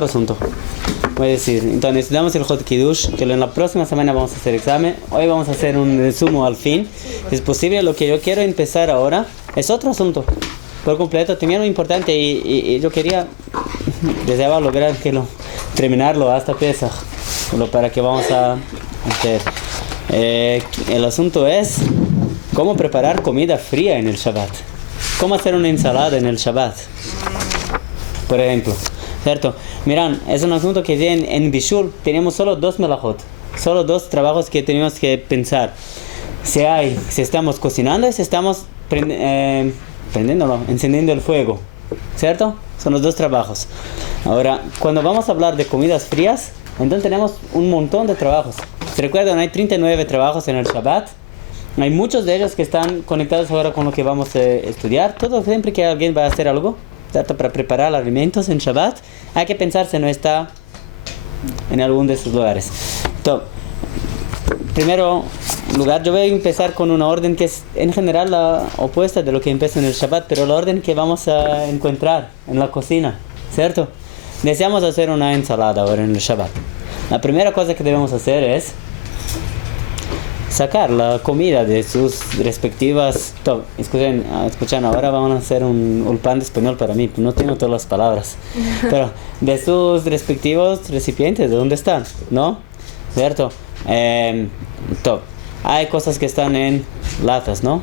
otro asunto. Voy a decir, entonces necesitamos el Hot Kiddush, que en la próxima semana vamos a hacer examen. Hoy vamos a hacer un resumen al fin. Es posible, lo que yo quiero empezar ahora es otro asunto por completo, también muy importante y yo deseaba lograr terminarlo hasta Pesach, para que vamos a hacer. El asunto es cómo preparar comida fría en el Shabbat. Cómo hacer una ensalada en el Shabbat, por ejemplo. ¿Cierto? Miran, es un asunto que en Bishul tenemos solo dos melajot, solo dos trabajos que tenemos que pensar. Si estamos cocinando y si estamos encendiendo el fuego, ¿cierto? Son los dos trabajos. Ahora, cuando vamos a hablar de comidas frías, entonces tenemos un montón de trabajos. ¿Se recuerdan? Hay 39 trabajos en el Shabbat. Hay muchos de ellos que están conectados ahora con lo que vamos a estudiar. Todo siempre que alguien va a hacer algo, ¿cierto? Para preparar alimentos en Shabbat, hay que pensar si no está en algún de esos lugares. Entonces, primero lugar, yo voy a empezar con una orden que es en general la opuesta de lo que empieza en el Shabbat, pero la orden que vamos a encontrar en la cocina, ¿cierto? Deseamos hacer una ensalada ahora en el Shabbat. La primera cosa que debemos hacer es sacar la comida de sus respectivas... Escuchen, ahora vamos a hacer un ulpan de español para mí, no tengo todas las palabras, pero de sus respectivos recipientes, ¿de dónde están? ¿No? ¿Cierto? Hay cosas que están en latas, ¿no?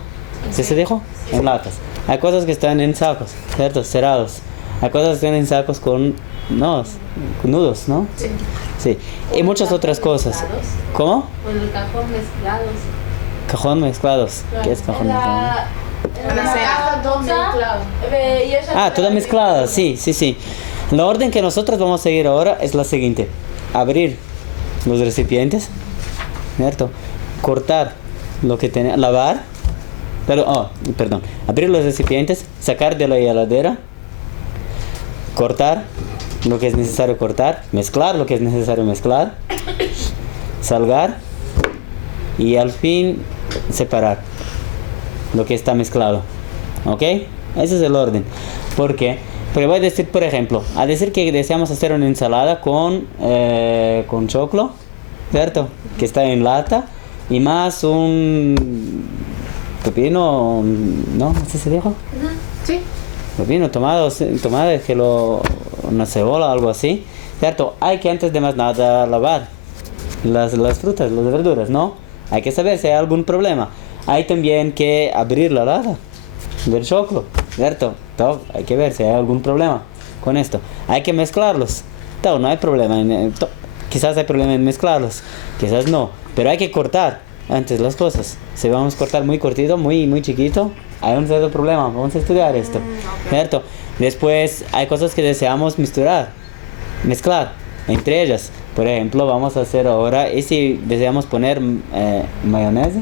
¿Sí se dijo? En latas. Hay cosas que están en sacos, ¿cierto? Cerrados. Hay cosas que están en sacos con nudos, ¿no? Sí. Sí. Y muchas otras cosas. ¿Cómo? Con el cajón mezclados. ¿Cajón mezclados? ¿Qué es cajón mezclado? Todo mezclado, sí. La orden que nosotros vamos a seguir ahora es la siguiente. Abrir los recipientes, ¿cierto? Cortar lo que tenemos, lavar, abrir los recipientes, sacar de la heladera, cortar lo que es necesario cortar, mezclar lo que es necesario mezclar, salgar y al fin separar lo que está mezclado. ¿Ok? Ese es el orden. ¿Por qué? Porque voy a decir, por ejemplo, a decir que deseamos hacer una ensalada con choclo, ¿cierto? Que está en lata y más un pepino, ¿no? ¿Así se dijo? Sí. Pepino, tomate, una cebolla, algo así, ¿cierto? Hay que antes de más nada lavar las frutas, las verduras, ¿no? Hay que saber si hay algún problema. Hay también que abrir la lata del choclo, ¿cierto? Hay que ver si hay algún problema con esto. Hay que mezclarlos. No hay problema. Quizás hay problema en mezclarlos, quizás no. Pero hay que cortar antes las cosas. Si vamos a cortar muy cortito, muy chiquito, hay un cierto problema. Vamos a estudiar esto, ¿cierto? Después hay cosas que deseamos mezclar entre ellas. Por ejemplo, vamos a hacer ahora, y si deseamos poner mayonesa,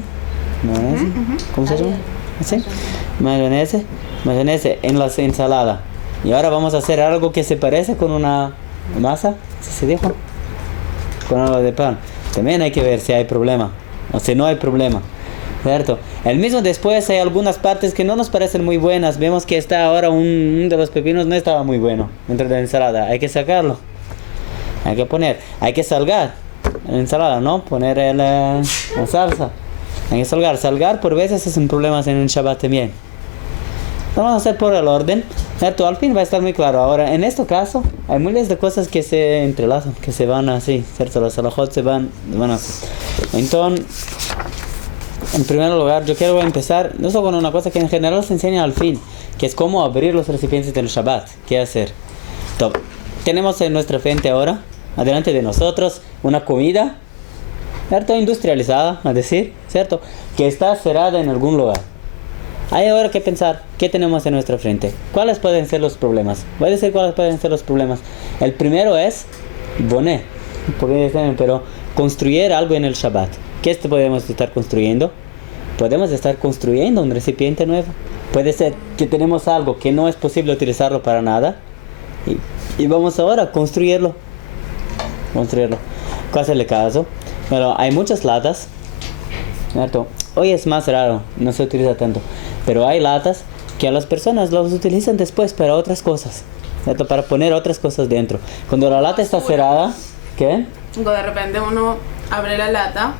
¿cómo se llama? ¿Sí? Mayonesa en la ensalada. Y ahora vamos a hacer algo que se parece con una masa, ¿sí se dijo? Con algo de pan. También hay que ver si hay problema o si no hay problema, ¿cierto? El mismo después hay algunas partes que no nos parecen muy buenas. Vemos que está ahora un de los pepinos no estaba muy bueno dentro de la ensalada. Hay que sacarlo. Hay que salgar la ensalada, ¿no? Poner la salsa. Hay que salgar por veces es un problema en el Shabbat también. Vamos a hacer por el orden, ¿cierto? Al fin va a estar muy claro. Ahora, en este caso, hay miles de cosas que se entrelazan, que se van así, ¿cierto? Los alajot se van así. Entonces, en primer lugar, yo quiero empezar, no solo con una cosa que en general se enseña al fin, que es cómo abrir los recipientes del Shabbat. ¿Qué hacer? Entonces, tenemos en nuestra frente ahora, adelante de nosotros, una comida, ¿cierto? Industrializada, es decir, ¿cierto? Que está cerrada en algún lugar. Hay ahora que pensar, ¿qué tenemos en nuestra frente? ¿Cuáles pueden ser los problemas? Voy a decir cuáles pueden ser los problemas. El primero es, pero construir algo en el Shabbat. ¿Qué podemos estar construyendo? Podemos estar construyendo un recipiente nuevo. Puede ser que tenemos algo que no es posible utilizarlo para nada y vamos ahora a construirlo. Hacerle caso. Pero hay muchas latas, ¿cierto? Hoy es más raro, no se utiliza tanto, pero hay latas que a las personas las utilizan después para otras cosas. ¿cierto? Para poner otras cosas dentro. Cuando la lata está cerrada, ¿qué? Cuando de repente uno abre la lata,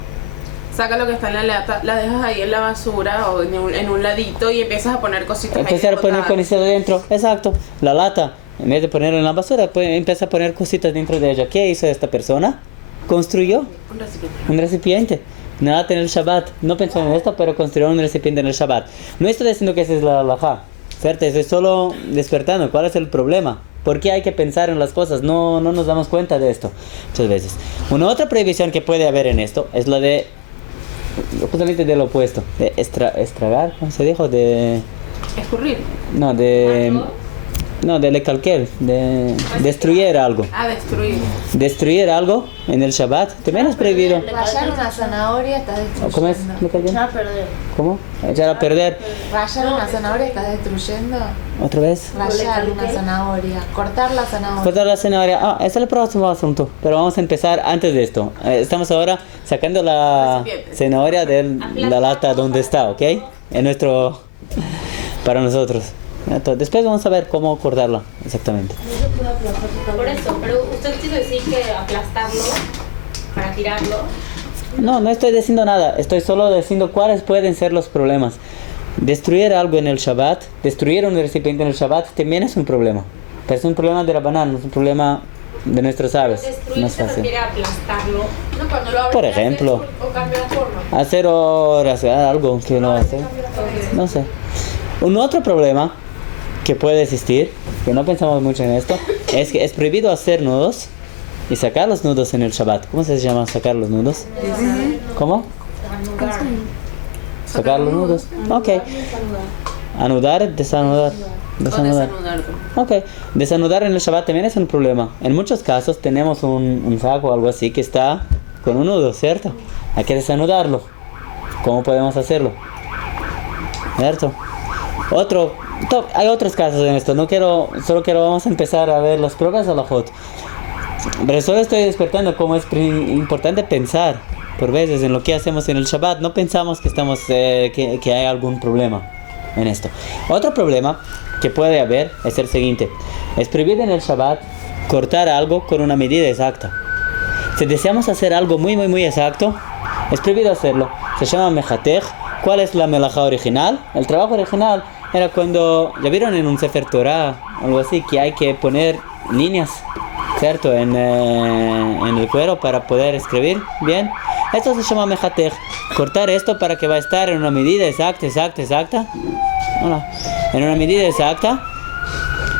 saca lo que está en la lata, la dejas ahí en la basura o en un ladito y empiezas a poner cositas Empezar ahí a poner botadas. cositas dentro, exacto. La lata, en vez de ponerla en la basura, pues empieza a poner cositas dentro de ella. ¿Qué hizo esta persona? Construyó Un recipiente. un recipiente. Nada en el Shabbat. No pensó en esto, pero construyó un recipiente en el Shabbat. No estoy diciendo que esa es la halajá, ¿cierto? Estoy solo despertando. ¿Cuál es el problema? ¿Por qué hay que pensar en las cosas? No nos damos cuenta de esto muchas veces. Una otra prohibición que puede haber en esto es la de, justamente del opuesto, de estragar, ¿cómo se dijo? De... Escurrir. No, de... No, de lecalquer, de destruir algo. A destruir. Destruir algo en el Shabbat también es prohibido. Rayar una zanahoria estás destruyendo. ¿Cómo es? ¿Lecalquer? Ya perder. ¿Cómo? Echar a perder. Rayar una zanahoria estás destruyendo. ¿Otra vez? Rayar una zanahoria. Cortar la zanahoria. Cortar la zanahoria. Ese es el próximo asunto. Pero vamos a empezar antes de esto. Estamos ahora sacando la Recipiente. zanahoria de la lata donde está, ¿ok? En nuestro... para nosotros. Entonces, después vamos a ver cómo cortarla exactamente. Por eso, pero usted quiere decir que aplastarlo para tirarlo. No estoy diciendo nada. Estoy solo diciendo cuáles pueden ser los problemas. Destruir algo en el Shabbat, destruir un recipiente en el Shabbat también es un problema. Pero es un problema de Rabanán, no es un problema de nuestros sabios. Destruir No es se fácil. refiere a aplastarlo. No, cuando lo abres Por ya haces ejemplo. o cambia la forma. Hacer horas, algo que no hace. No sé. Un otro problema que puede existir, que no pensamos mucho en esto, es que es prohibido hacer nudos y sacar los nudos en el Shabbat. ¿Cómo se llama sacar los nudos? ¿Cómo? Anudar. Sacar los nudos. Ok. Anudar, desanudar. O Desanudar. desanudar. Ok. Desanudar en el Shabbat también es un problema. En muchos casos tenemos un saco o algo así que está con un nudo, ¿cierto? Hay que desanudarlo. ¿Cómo podemos hacerlo? ¿Cierto? Hay otros casos en esto. Solo quiero vamos a empezar a ver las pruebas a la hot. Pero solo estoy despertando cómo es importante pensar por veces en lo que hacemos en el Shabbat. No pensamos que estamos que hay algún problema en esto. Otro problema que puede haber es el siguiente. Es prohibido en el Shabbat cortar algo con una medida exacta. Si deseamos hacer algo muy exacto, es prohibido hacerlo. Se llama mejatej. ¿Cuál es la melajá original? El trabajo original era cuando, ya vieron en un Sefer Torah, algo así, que hay que poner líneas, ¿cierto? En el cuero para poder escribir bien. Esto se llama mejatej. Cortar esto para que va a estar en una medida exacta. Hola. En una medida exacta,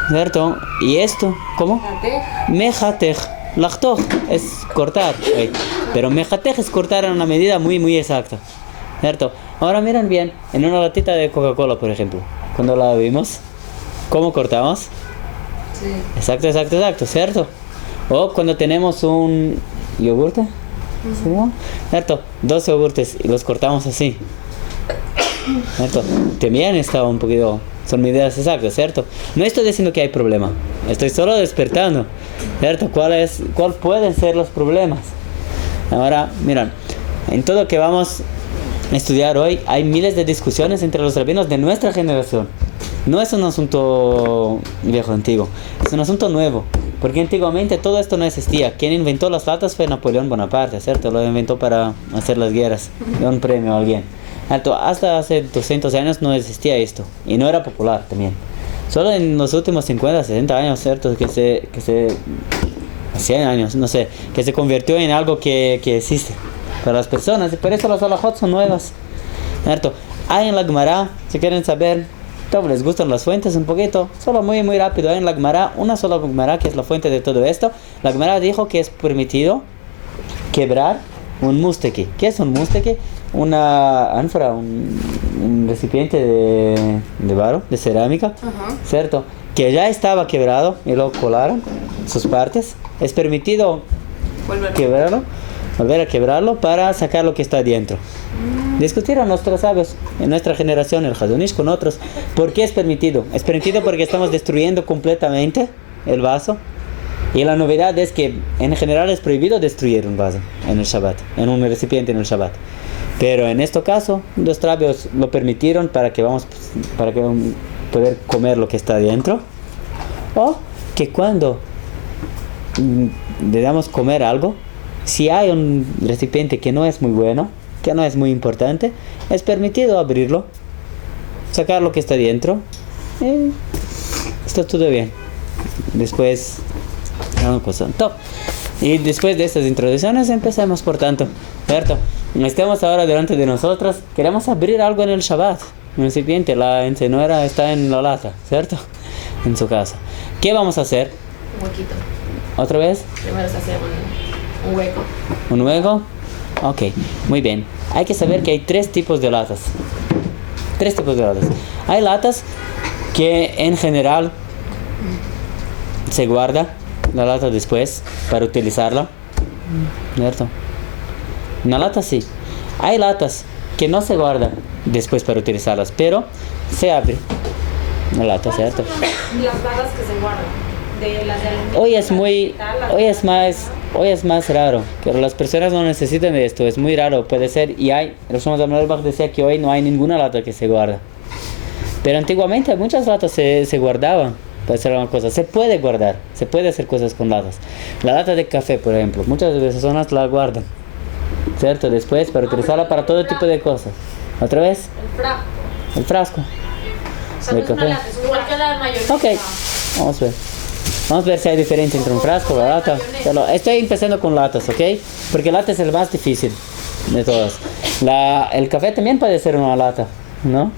¿cierto? Y esto, ¿cómo? Mejatej. Lachtoj es cortar, pero mejatej es cortar en una medida muy exacta, ¿cierto? Ahora miren bien, en una latita de Coca-Cola, por ejemplo, cuando la vimos, ¿cómo cortamos? Sí. Exacto, ¿cierto? O cuando tenemos un yogurte, ¿sí, no? ¿Cierto? 2 yogurtes y los cortamos así, ¿cierto? También está un poquito, son medidas exactas, ¿cierto? No estoy diciendo que hay problema, estoy solo despertando, ¿cierto? ¿Cuál pueden ser los problemas? Ahora, miren, en todo lo que vamos a estudiar hoy hay miles de discusiones entre los rabinos de nuestra generación. No es un asunto viejo, antiguo, es un asunto nuevo, porque antiguamente todo esto no existía. Quien inventó las latas fue Napoleón Bonaparte, ¿cierto? Lo inventó para hacer las guerras, dio un premio a alguien. Hasta hace 200 años no existía esto, y no era popular también. Solo en los últimos 50, 60 años, ¿cierto? Que se 100 años, no sé, que se convirtió en algo que existe para las personas, y por eso las halajot son nuevas, ¿cierto? Hay en la Gemara, si quieren saber, les gustan las fuentes un poquito, solo muy rápido. Hay en la Gemara, una sola Gemara que es la fuente de todo esto. La Gemara dijo que es permitido quebrar un musteki. ¿Qué es un musteki? Una ánfora, un recipiente de barro, de cerámica, ¿cierto? Que ya estaba quebrado y lo colaron sus partes. Es permitido volver a quebrarlo para sacar lo que está dentro. Discutieron nuestros sabios en nuestra generación, el Hazonish con otros, ¿por qué es permitido? Es permitido porque estamos destruyendo completamente el vaso. Y la novedad es que en general es prohibido destruir un vaso en el Shabbat, en un recipiente en el Shabbat. Pero en este caso, los sabios lo permitieron para que poder comer lo que está dentro. O que cuando le damos comer algo, si hay un recipiente que no es muy bueno, que no es muy importante, es permitido abrirlo, sacar lo que está dentro, y está todo bien. Después, una cosa. Top. Y después de estas introducciones empecemos, por tanto, ¿cierto? Estamos ahora delante de nosotros, queremos abrir algo en el Shabbat, un recipiente, la encenadora está en la lata, ¿cierto? En su casa. ¿Qué vamos a hacer? Un huequito. ¿Otra vez? Primero se hace un hueco. ¿Un hueco? Ok, muy bien. Hay que saber que hay tres tipos de latas. Tres tipos de latas. Hay latas que en general se guarda la lata después para utilizarla, ¿cierto? Una lata sí. Hay latas que no se guardan después para utilizarlas, pero se abre la lata, ¿cierto? Las latas que se guardan. De las de aluminio. Hoy es más raro, pero las personas no necesitan de esto, es muy raro, puede ser, y hay, el Shlomo Zalman decía que hoy no hay ninguna lata que se guarda. Pero antiguamente muchas latas se guardaban para hacer alguna cosa, se puede guardar, se puede hacer cosas con latas. La lata de café, por ejemplo, muchas personas la guardan, ¿cierto? Después para utilizarla para todo tipo de cosas. ¿Otra vez? El frasco. El frasco. O sea, no ¿De es una café? lata, es igual que la mayonesa. Ok, vamos a ver. Vamos a ver si hay diferencia entre un frasco y la lata. Pero estoy empezando con latas, ¿ok? Porque lata es el más difícil de todas. El café también puede ser una lata, ¿no?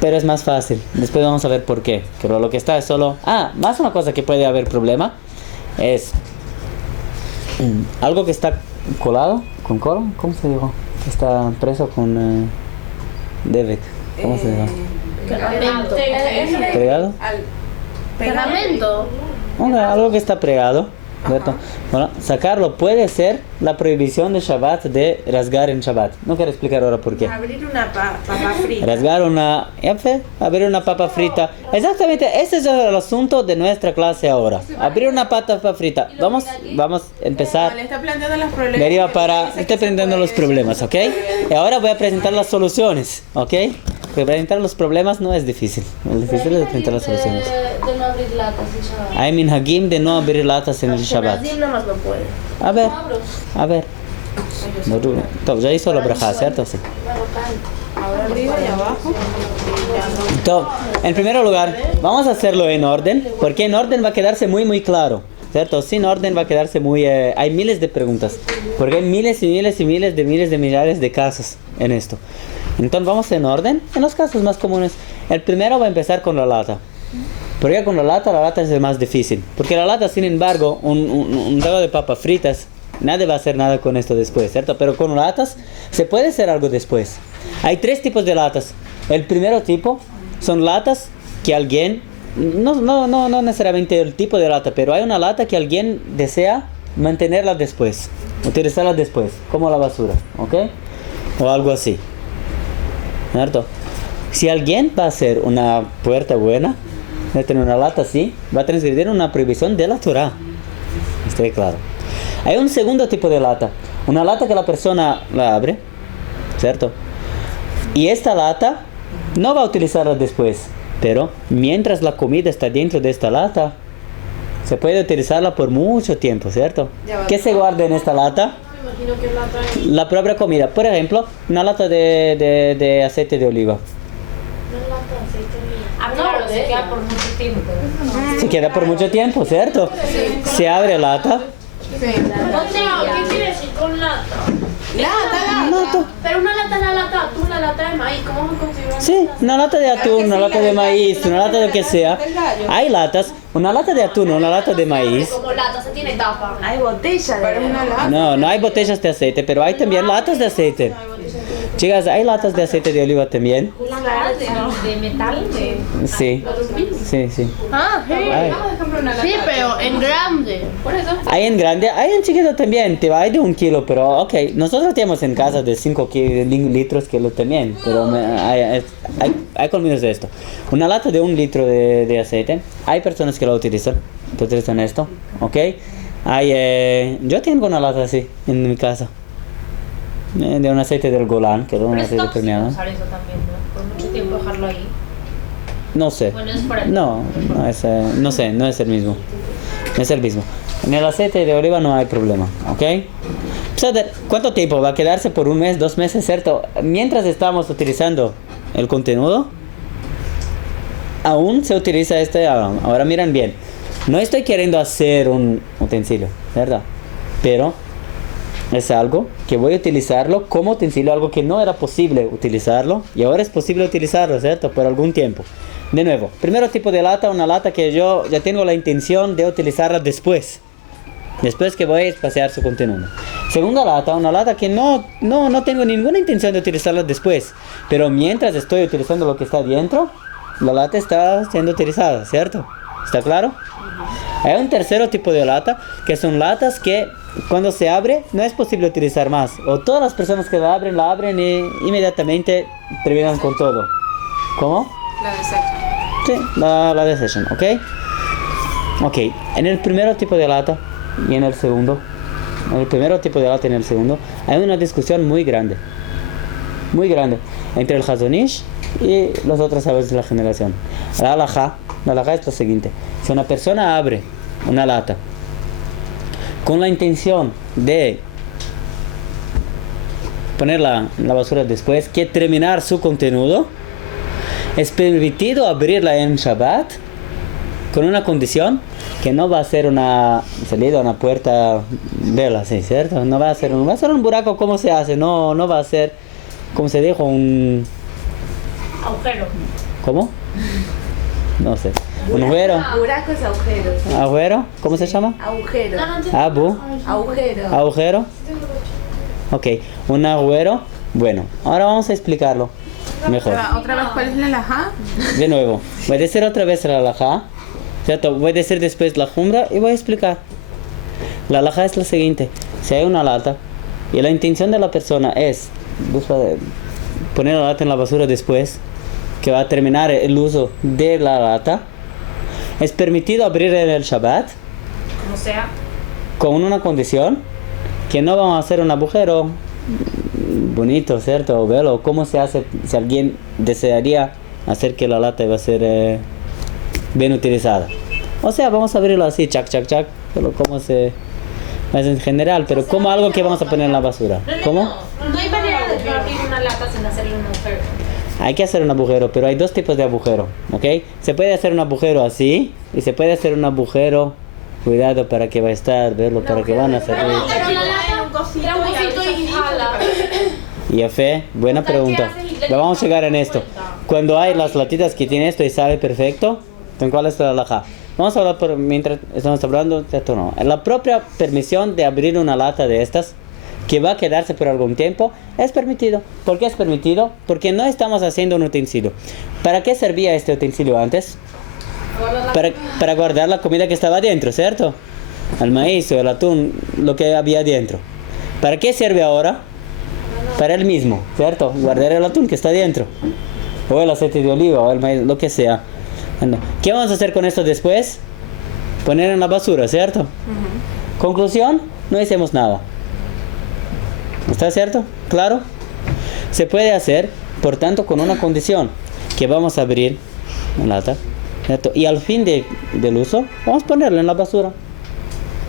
Pero es más fácil. Después vamos a ver por qué. Pero lo que está es solo... más una cosa que puede haber problema es algo que está colado, con cola, ¿cómo se dijo? Que está preso con David. ¿Cómo se dijo? Pegamento. ¿Pegado? Pegamento. Algo que está pegado, ¿cierto? Bueno, sacarlo puede ser la prohibición de Shabbat de rasgar en Shabbat. No quiero explicar ahora por qué. Abrir una papa frita. Rasgar abrir una papa frita. Exactamente, ese es el asunto de nuestra clase ahora. Abrir una papa frita. Vamos a empezar. Le está planteando los problemas. Deriva para... Estoy presentando los problemas, ¿ok? Y ahora voy a presentar las soluciones, ¿ok? Porque presentar los problemas no es difícil. Lo difícil es presentar las soluciones. De no abrir latas en Shabbat. Hay minhagim de no abrir latas en el Shabbat. Brasil nomás no puede. A ver. Top, ya hizo la braja, ¿cierto? Sí. Ahora arriba y abajo. Top, en primer lugar, vamos a hacerlo en orden, porque en orden va a quedarse muy claro, ¿cierto? Sin orden va a quedarse muy... hay miles de preguntas, porque hay miles de millares de casos en esto. Entonces vamos en orden, en los casos más comunes. El primero va a empezar con la lata. Porque con la lata es el más difícil. Porque la lata, sin embargo, un taco de papas fritas, nadie va a hacer nada con esto después, ¿cierto? Pero con latas se puede hacer algo después. Hay tres tipos de latas. El primero tipo son latas que alguien, no necesariamente el tipo de lata, pero hay una lata que alguien desea mantenerla después, utilizarla después, como la basura, ¿ok? O algo así, ¿cierto? Si alguien va a hacer una puerta buena, va a tener una lata así, va a transgredir una prohibición de la Torah. Estoy claro. Hay un segundo tipo de lata. Una lata que la persona la abre, ¿cierto? Y esta lata no va a utilizarla después. Pero mientras la comida está dentro de esta lata, se puede utilizarla por mucho tiempo, ¿cierto? ¿Qué se guarda en esta lata? Me imagino que lata es La propia comida. Por ejemplo, una lata de aceite de oliva. una lata de aceite de oliva. Ah, claro, se queda por mucho tiempo. Se queda por mucho tiempo, ¿cierto? Se abre lata. O sea, ¿qué quiere decir con lata? Lata. Pero una lata es la lata de atún, la lata de maíz. ¿Cómo se considera? Sí, una lata de atún, una lata de maíz, una lata de lo que sea. Hay latas, una lata de atún, una lata de maíz. Como lata, se tiene tapa. Hay botella de... Para una lata. No hay botellas de aceite, pero hay también latas de aceite. Chicas, hay latas de aceite de oliva también. ¿Latas de metal? Sí. Sí. Ah, sí. Hay. Sí, pero en grande. Por eso. Hay en grande, hay en chiquito también, hay de 1 kilo, pero ok, nosotros tenemos en casa de 5 litros que lo también, pero hay colmillos de esto. Una lata de 1 litro de aceite, hay personas que lo utilizan esto, ok. Yo tengo una lata así en mi casa, de un aceite del Golán, que es un Pero es aceite tóxico premiado. usar eso también, ¿no? Por mucho tiempo dejarlo ahí. No sé. Bueno, es por el... No, no sé, no es el mismo. No es el mismo. En el aceite de oliva no hay problema, ¿ok? ¿Cuánto tiempo va a quedarse por un mes, 2 meses, cierto? Mientras estamos utilizando el contenido, aún se utiliza este. Ahora miren bien, no estoy queriendo hacer un utensilio, ¿verdad? Pero es algo que voy a utilizarlo como utensilio, algo que no era posible utilizarlo y ahora es posible utilizarlo, ¿cierto? Por algún tiempo. De nuevo, primero tipo de lata, una lata que yo ya tengo la intención de utilizarla después que voy a espaciar su contenido. Segunda lata, una lata que no tengo ninguna intención de utilizarla después, pero mientras estoy utilizando lo que está dentro, la lata está siendo utilizada, ¿cierto? ¿Está claro? Hay un tercero tipo de lata, que son latas que cuando se abre no es posible utilizar más, o todas las personas que la abren y inmediatamente terminan con todo. ¿Cómo? La desechan. Sí, la desechan, ¿ok? Ok, en el primer tipo de lata y en el segundo, hay una discusión muy grande entre el Hazon Ish y los otros sabios de la generación. La halajá es lo siguiente: si una persona abre una lata con la intención de ponerla en la basura después que terminar su contenido, es permitido abrirla en Shabbat con una condición que no va a ser una salida, una puerta vela, ¿sí? ¿Cierto? No va a ser un buraco. ¿Cómo se hace? No va a ser, como se dijo, un Agujero. ¿cómo? No sé. Un agujero. Buraco es agujero. ¿Agujero? ¿Cómo se llama? Agujero. Agujero. Agujero. Ok, un agujero. Bueno, ahora vamos a explicarlo mejor. Otra vez, ¿cuál es la alajá? De nuevo, voy a decir otra vez la halajá, ¿cierto? Voy a decir después la jumbra y voy a explicar. La halajá es la siguiente: si hay una lata y la intención de la persona es poner la lata en la basura después que va a terminar el uso de la lata, es permitido abrir en el Shabbat, Como sea. con una condición que no vamos a hacer un agujero bonito, ¿cierto? O verlo, cómo se hace si alguien desearía hacer que la lata va a ser bien utilizada. O sea, vamos a abrirlo así, chac, pero cómo se hace en general, pero como algo que vamos a poner en la basura. ¿Cómo? No hay manera de abrir una lata sin hacerle un agujero. Hay que hacer un agujero, pero hay 2 tipos de agujero, ¿ok? Se puede hacer un agujero así y se puede hacer un agujero, cuidado para que va a estar, verlo, para que van a hacer. Pero la lata, un cosito y jala. Y a fe, buena pregunta. Ya vamos a llegar en esto. Cuando hay las latitas que tiene esto y sale perfecto, entonces ¿cuál es la halajá? Vamos a hablar mientras estamos hablando de esto, no. La propia permisión de abrir una lata de estas, que va a quedarse por algún tiempo, es permitido. ¿Por qué es permitido? Porque no estamos haciendo un utensilio. ¿Para qué servía este utensilio antes? Para guardar la comida que estaba dentro, ¿cierto? El maíz o el atún, lo que había dentro. ¿Para qué sirve ahora? Para el mismo, ¿cierto? Guardar el atún que está dentro, o el aceite de oliva, o el maíz, lo que sea. ¿Qué vamos a hacer con esto después? Poner en la basura, ¿cierto? Conclusión, no hicimos nada. ¿Está cierto? ¿Claro? Se puede hacer, por tanto, con una condición: que vamos a abrir la lata, ¿cierto? Y al fin del uso, vamos a ponerlo en la basura.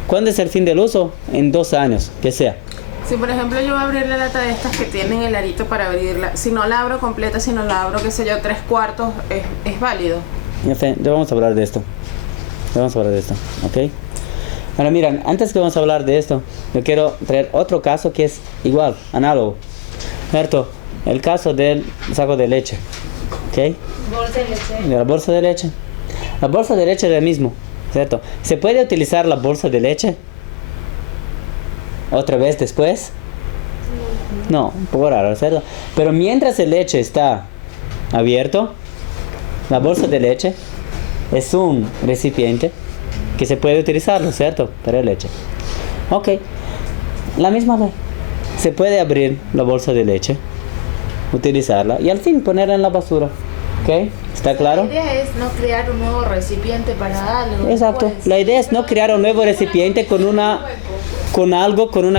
¿Cuándo es el fin del uso? En 2 años, que sea. Si por ejemplo yo voy a abrir la lata de estas que tienen el arito para abrirla, si no la abro completa, si no la abro, qué sé yo, 3/4, es válido. Ya vamos a hablar de esto. ¿Ok? Ahora miren, antes que vamos a hablar de esto, yo quiero traer otro caso que es igual, análogo, ¿cierto? El caso del saco de leche, ¿ok? Bolsa de leche. De la bolsa de leche. La bolsa de leche es lo mismo, ¿cierto? ¿Se puede utilizar la bolsa de leche otra vez después? No, un poco raro, ¿cierto? Pero mientras el leche está abierto, la bolsa de leche es un recipiente que se puede utilizarlo, ¿cierto? Para leche. Ok, la misma ley. Se puede abrir la bolsa de leche, utilizarla y al fin ponerla en la basura. ¿Ok? ¿Está claro? La idea es no crear un nuevo recipiente para algo. Exacto. después. La idea es no crear un nuevo recipiente con una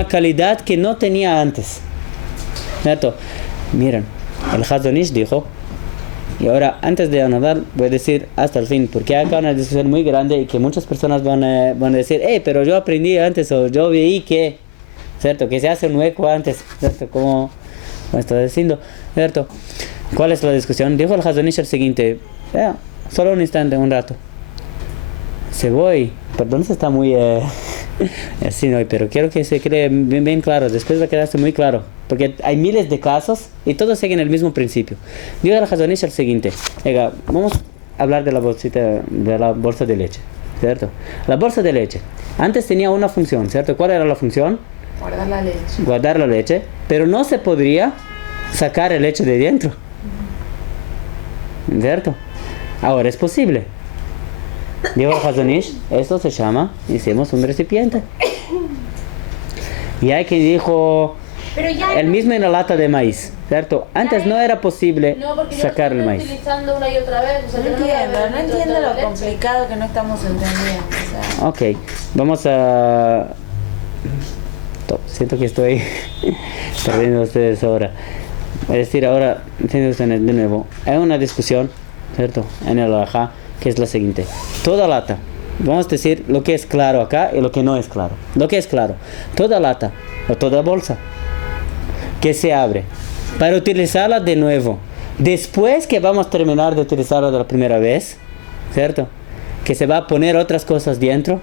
calidad que no tenía antes. ¿Cierto? Miren, el Hazon Ish dijo Y ahora, antes de anudar, voy a decir hasta el fin, porque hay acá una discusión muy grande y que muchas personas van a decir, pero yo aprendí antes o yo vi que, ¿cierto? Que se hace un hueco antes, ¿cierto? Como está diciendo, ¿cierto? ¿Cuál es la discusión? Dijo el Hazon Ish el siguiente, solo un instante, un rato. Se voy, perdón, se está muy así, no, pero quiero que se quede bien claro, después va a quedarse muy claro, porque hay miles de casos y todos siguen el mismo principio. Digo el Hazon Ish el siguiente, venga, vamos a hablar de la bolsa de leche, ¿cierto? La bolsa de leche, antes tenía una función, ¿cierto? ¿Cuál era la función? Guardar la leche. Guardar la leche, pero no se podría sacar el leche de dentro, ¿cierto? Ahora es posible. Dijo el Hazon Ish, esto se llama, hicimos un recipiente. Y hay quien dijo, Pero ya el mismo en la lata de maíz, ¿cierto? Antes no era posible no, porque sacar yo lo el estoy maíz. utilizando una y otra vez. O sea, No yo entiendo, voy a no beber entiendo toda la lo leche. complicado que no estamos entendiendo. O sea, Ok, vamos a... Siento que estoy perdiendo a ustedes ahora. Es decir, ahora, entienden ustedes de nuevo. Hay una discusión, ¿cierto? En el alajá, que es la siguiente. Toda lata, vamos a decir lo que es claro acá y lo que no es claro. Lo que es claro, toda lata o toda bolsa que se abre para utilizarla de nuevo, después que vamos a terminar de utilizarla de la primera vez, ¿cierto? Que se va a poner otras cosas dentro,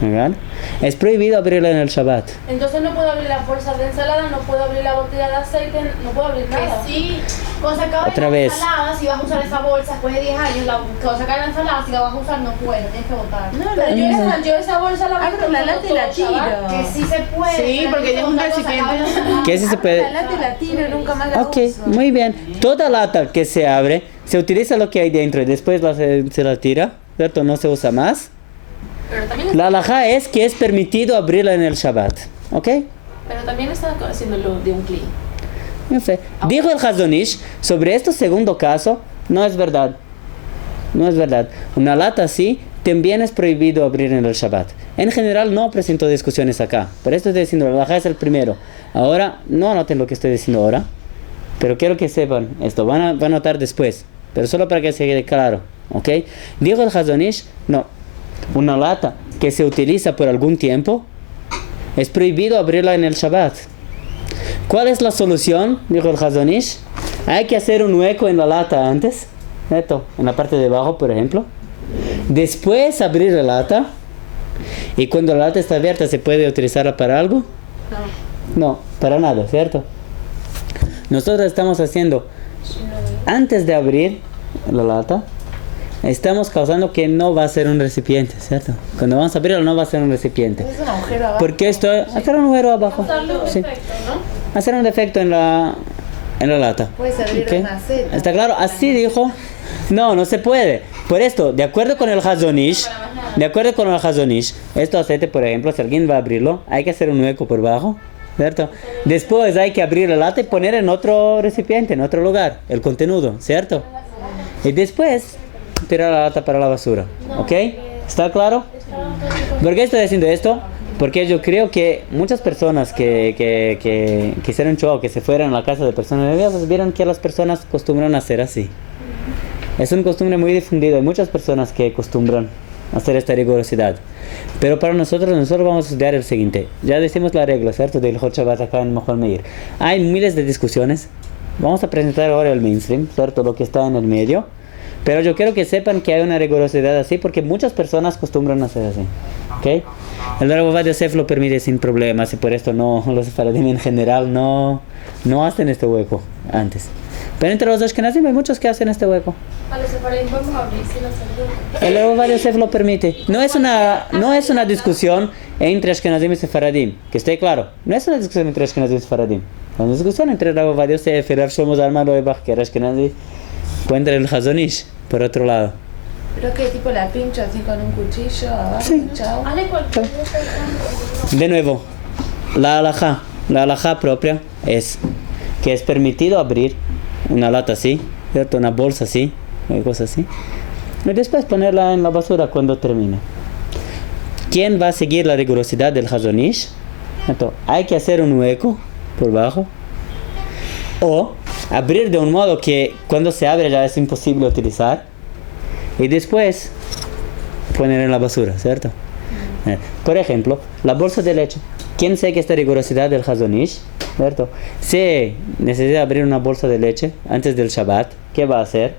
¿verdad? Es prohibido abrirla en el Shabbat. Entonces no puedo abrir las bolsas de ensalada, no puedo abrir la botella de aceite, no puedo abrir nada. Que sí, cuando se acabe Otra la vez. ensalada, si vas a usar esa bolsa después de 10 años, cuando se acabe la ensalada, si la vas a usar, no puedes, tienes que botar. no, Pero no, yo esa bolsa la abro la lata y la tiro. Que sí se puede. Sí, pero porque tienes ya es un que botar cuando se recipiente. acabe la ensalada. ¿Qué si se puede? La lata y la tiro y nunca más la Ok, uso. muy bien. Toda lata que se abre, se utiliza lo que hay dentro y después se la tira, ¿cierto? No se usa más. Pero también, La halajá es que es permitido abrirla en el Shabbat, ¿ok? pero también está haciéndolo de un clean. No sé. Dijo el Hazon Ish, sobre este segundo caso, no es verdad. No es verdad. Una lata así también es prohibido abrir en el Shabbat. En general no presento discusiones acá. Por esto estoy diciendo, la halajá es el primero. Ahora, no anoten lo que estoy diciendo ahora, pero quiero que sepan esto. Van a notar después, pero solo para que se quede claro, ¿ok? Dijo el Hazon Ish, no. Una lata que se utiliza por algún tiempo, es prohibido abrirla en el Shabbat. ¿Cuál es la solución? Dijo el Hazon Ish. Hay que hacer un hueco en la lata antes, esto, en la parte de abajo, por ejemplo. Después abrir la lata. Y cuando la lata está abierta, ¿se puede utilizarla para algo? No, para nada, ¿cierto? Nosotros estamos haciendo, antes de abrir la lata, estamos causando que no va a ser un recipiente, ¿cierto? Cuando vamos a abrirlo no va a ser un recipiente. Es un agujero abajo. Porque esto hacer un agujero abajo. Darle un Sí. efecto, ¿no? Hacer un defecto en la lata. Puede servir ¿Ok? de maceta. ¿Está claro? Así dijo. No se puede. Por esto, de acuerdo con el Hazon Ish, esto aceite, por ejemplo, si alguien va a abrirlo, hay que hacer un hueco por abajo, ¿cierto? Después hay que abrir la lata y poner en otro recipiente, en otro lugar, el contenido, ¿cierto? Y después tirar la lata para la basura, ¿ok? ¿Está claro? ¿Por qué estoy diciendo esto? Porque yo creo que muchas personas que hicieron show, que se fueron a la casa de personas nerviosas, vieron que las personas acostumbran a hacer así. Es una costumbre muy difundida, hay muchas personas que acostumbran a hacer esta rigurosidad. Pero para nosotros vamos a estudiar el siguiente. Ya decimos la regla, ¿cierto? Del Hot Shabbat acá en Mejor Meir. Hay miles de discusiones. Vamos a presentar ahora el mainstream, ¿cierto? Lo que está en el medio. Pero yo quiero que sepan que hay una rigurosidad así porque muchas personas acostumbran a hacer así. ¿Ok? El Rab Ovadia Yosef lo permite sin problemas y por esto no, los sefaradim en general no hacen este hueco antes. Pero entre los Ashkenazim hay muchos que hacen este hueco. A los separados vamos a abrir sin hacer El Rab Ovadia Yosef lo permite. No es una discusión entre Ashkenazim y Sefaradim, que esté claro. No es una discusión entre Ashkenazim y Sefaradim. Es una discusión entre el Rab Ovadia Yosef y Rav Shlomo Zalman Auerbach, que era Ashkenazi, o entre el Hazon Ish, por otro lado. Pero que tipo la pincho así con un cuchillo abajo, Sí. chao. Hazle cualquier De nuevo, la halajá propia es que es permitido abrir una lata así, ¿cierto? Una bolsa así, una cosa así, y después ponerla en la basura cuando termine. ¿Quién va a seguir la rigurosidad del Hazon Ish? Hay que hacer un hueco por abajo, o abrir de un modo que cuando se abre ya es imposible utilizar y después poner en la basura, ¿cierto? Por ejemplo, la bolsa de leche. ¿Quién sigue esta rigurosidad del Hazon Ish? ¿Cierto? Si necesita abrir una bolsa de leche antes del Shabbat, ¿qué va a hacer?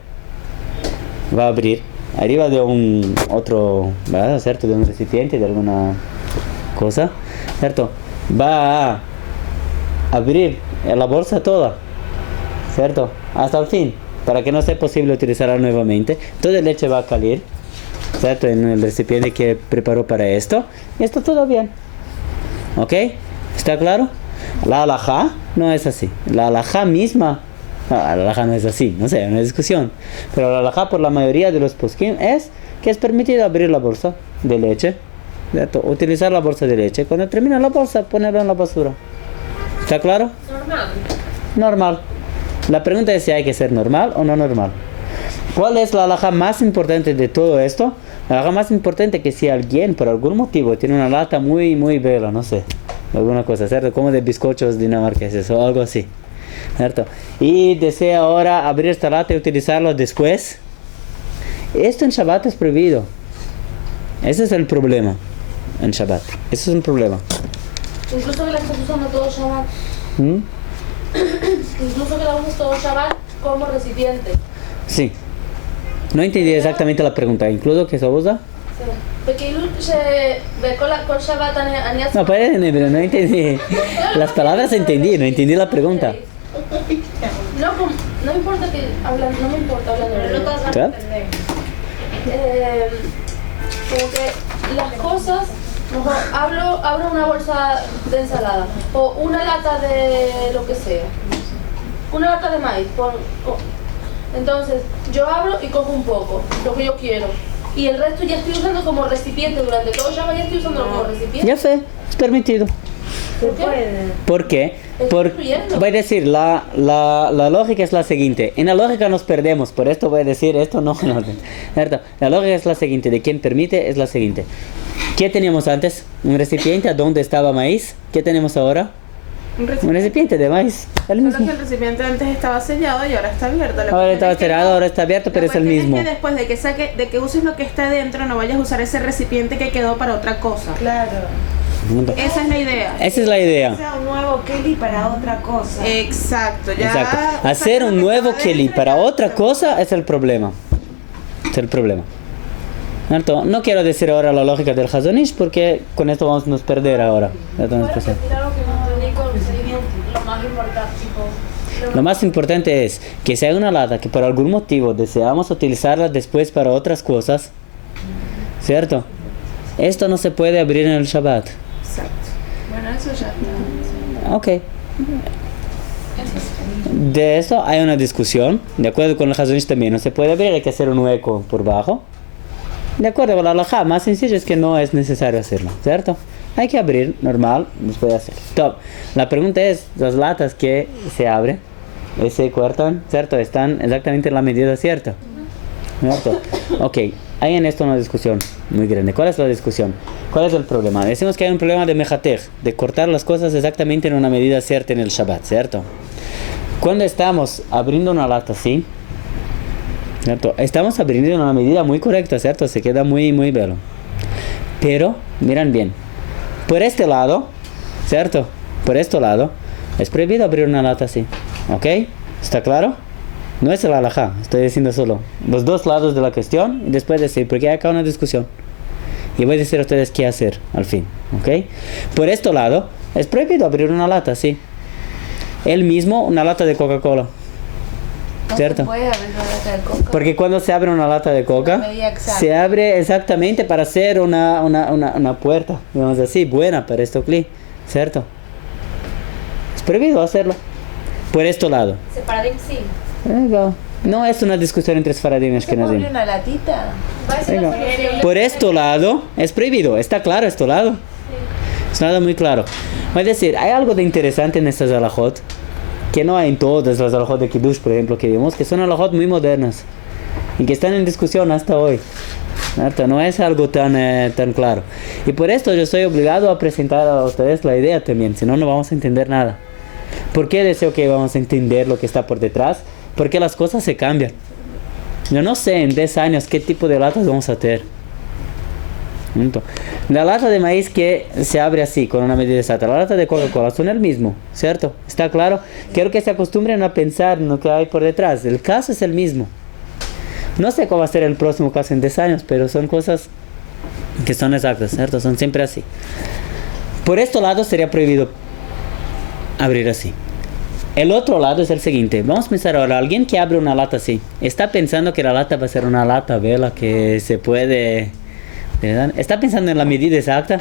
Va a abrir arriba de un otro, ¿verdad? ¿Cierto? De un recipiente, de alguna cosa, ¿cierto? Va a abrir la bolsa toda, ¿cierto? Hasta el fin, para que no sea posible utilizarla nuevamente. Toda la leche va a caer, ¿cierto? En el recipiente que preparó para esto. Y está todo bien. ¿Ok? ¿Está claro? La halajá no es así. La halajá misma, no, la halajá no es así, no sé, una discusión. Pero la halajá por la mayoría de los poskim es que es permitido abrir la bolsa de leche, ¿cierto? Utilizar la bolsa de leche. Cuando termina la bolsa, ponerla en la basura. ¿Está claro? Normal. Normal. La pregunta es si hay que ser normal o no normal. ¿Cuál es la halajá más importante de todo esto? La halajá más importante es que si alguien por algún motivo tiene una lata muy bella, no sé, alguna cosa, ¿cierto? Como de bizcochos dinamarqueses o algo así, ¿cierto? Y desea ahora abrir esta lata y utilizarlo después. Esto en Shabbat es prohibido. Ese es el problema en Shabbat. Ese es un problema. Incluso que la estás usando todo Shabbat. Incluso que la usas todo Shabbat como recipiente. Sí. No entendí exactamente la pregunta. ¿Incluso que se usa? וכאילו שבכל שבת אני No, pero no entendí. Las palabras entendí, no entendí la pregunta. No importa que hablan, no me importa hablando Pero no todas van a ¿Claro? entender. Como que las cosas, mejor abro una bolsa de ensalada o una lata de lo que sea, una lata de maíz, entonces yo abro y cojo un poco, lo que yo quiero, y el resto ya estoy usando como recipiente durante todo Shabbat, ya estoy usando como recipiente. Ya sé, es permitido. ¿Por qué? ¿Por qué? Voy a decir, la lógica es la siguiente. En la lógica nos perdemos, por esto voy a decir esto no. ¿Cierto? La lógica es la siguiente, de quien permite es la siguiente. ¿Qué teníamos antes? Un recipiente donde estaba maíz. ¿Qué tenemos ahora? Un recipiente de maíz. El Solo mismo. que el recipiente antes estaba sellado y ahora está abierto. La Ahora cuestión está es que cerrado, ahora está abierto, pero es el cuestión mismo. que después de que uses lo que está dentro, no vayas a usar ese recipiente que quedó para otra cosa. Claro. Esa es la idea. Esa es la idea. Sea un nuevo Kelly para otra cosa. Exacto, ya. Exacto. Hacer un nuevo Kelly para otra cosa es el problema. Es el problema. ¿Cierto? No quiero decir ahora la lógica del Hazon Ish porque con esto vamos a nos perder ahora. Entonces, Mira lo que no entendí con lo más importante, tipo. lo más importante es que si hay una lata que por algún motivo deseamos utilizarla después para otras cosas, ¿cierto? Esto no se puede abrir en el Shabbat. Exacto. Bueno, eso ya está. Ok. De esto hay una discusión. De acuerdo con el Hazon Ish también no se puede abrir, hay que hacer un hueco por bajo. De acuerdo con la halajá, más sencillo es que no es necesario hacerlo, ¿cierto? Hay que abrir, normal, nos puede hacer. Top. La pregunta es, las latas que se abren y se cortan, ¿cierto? Están exactamente en la medida cierta. ¿Cierto? Ok, hay en esto una discusión muy grande. ¿Cuál es la discusión? ¿Cuál es el problema? Decimos que hay un problema de mejatej, de cortar las cosas exactamente en una medida cierta en el Shabbat, ¿cierto? Cuando estamos abriendo una lata así, ¿cierto? Estamos abriendo en una medida muy correcta, ¿cierto? Se queda muy bello. Pero, miran bien, por este lado, ¿cierto? Por este lado, es prohibido abrir una lata así, ¿ok? ¿Está claro? No es el halajá, estoy diciendo solo los dos lados de la cuestión y después decir, porque hay acá una discusión. Y voy a decir a ustedes qué hacer al fin, ¿ok? Por este lado, es prohibido abrir una lata así. El mismo, una lata de Coca-Cola. ¿Cierto? No se puede abrir una lata de coca. Porque cuando se abre una lata de coca, Una medida exacta. se abre exactamente para hacer una puerta, digamos así, buena para esto cli, ¿cierto? Es prohibido hacerlo. Por este lado. Separadim sí. No es una discusión entre Sfaradim y ¿Se puede abrir Ashkenazim. una latita? Parece Venga. la solución. Por este lado es prohibido, está claro este lado. Es nada muy claro. Es decir, hay algo de interesante en estas alajot que no hay en todas las alajot de Kiddush, por ejemplo, que vimos, que son alajot muy modernas y que están en discusión hasta hoy. ¿Cierto? No es algo tan claro. Y por esto yo soy obligado a presentar a ustedes la idea también, si no, no vamos a entender nada. ¿Por qué deseo que vamos a entender lo que está por detrás? Porque las cosas se cambian. Yo no sé en 10 años qué tipo de latas vamos a tener. Punto. La lata de maíz que se abre así, con una medida exacta, la lata de Coca-Cola son el mismo, ¿cierto? ¿Está claro? Quiero que se acostumbren a pensar en lo que hay por detrás. El caso es el mismo. No sé cómo va a ser el próximo caso en 10 años, pero son cosas que son exactas, ¿cierto? Son siempre así. Por este lado sería prohibido abrir así. El otro lado es el siguiente. Vamos a pensar ahora, alguien que abre una lata así, está pensando que la lata va a ser una lata, vela, que se puede... ¿verdad? Está pensando en la medida exacta.